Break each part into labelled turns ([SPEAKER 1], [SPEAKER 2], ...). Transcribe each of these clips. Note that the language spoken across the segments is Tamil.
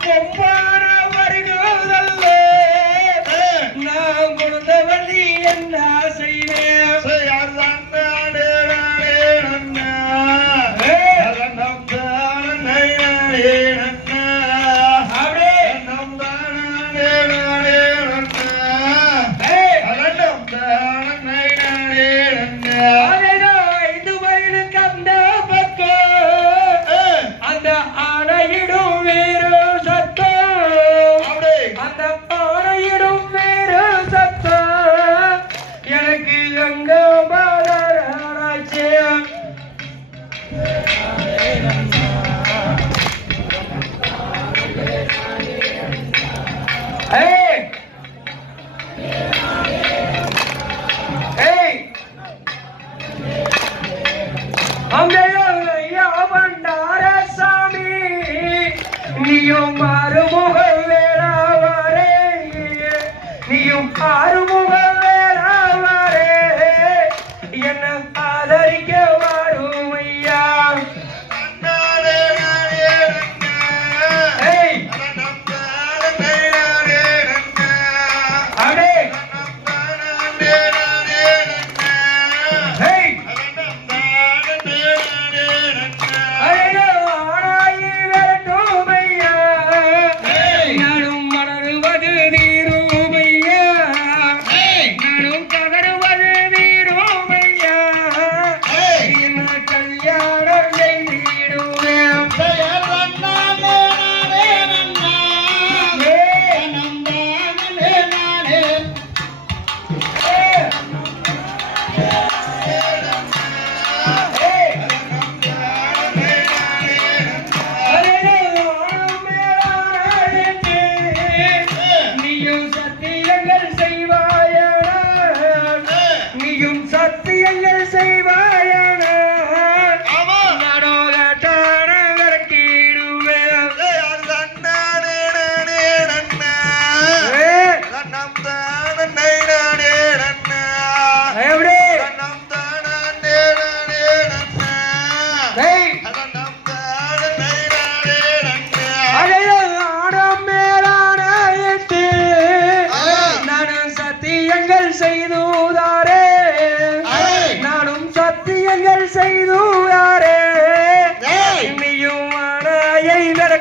[SPEAKER 1] que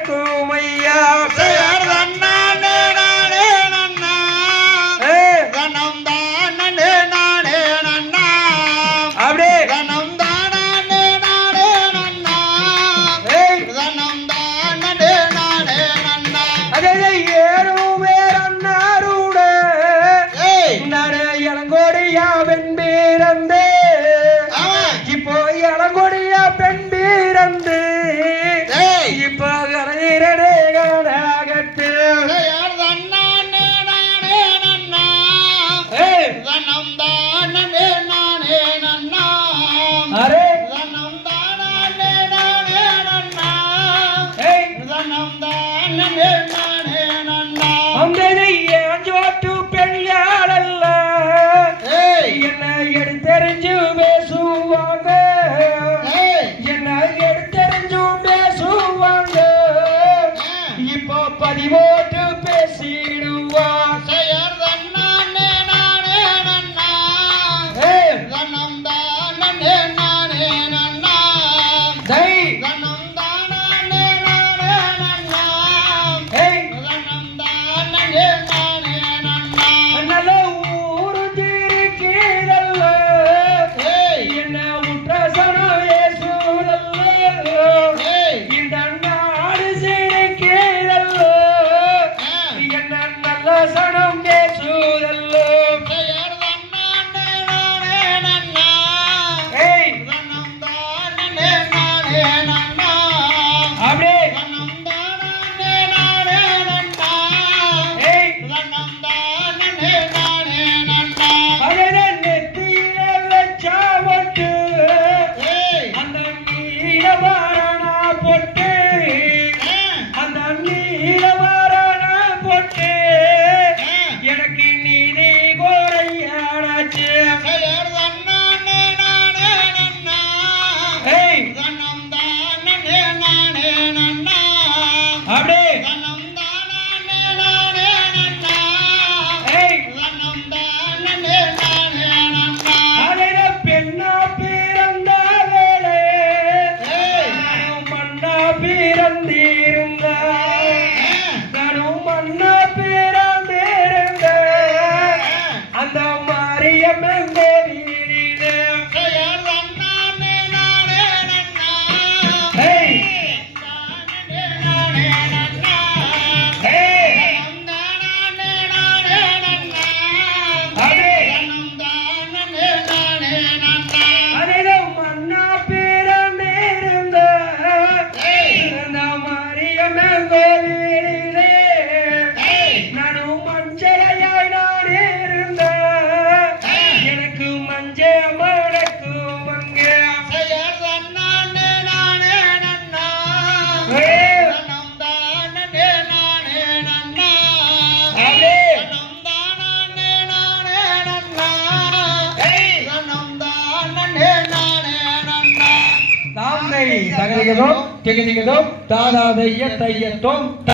[SPEAKER 1] ஆணையை Hey. it. தானை தகதிகதோ திகதிகதோ தாதாதைய தையத்தோம்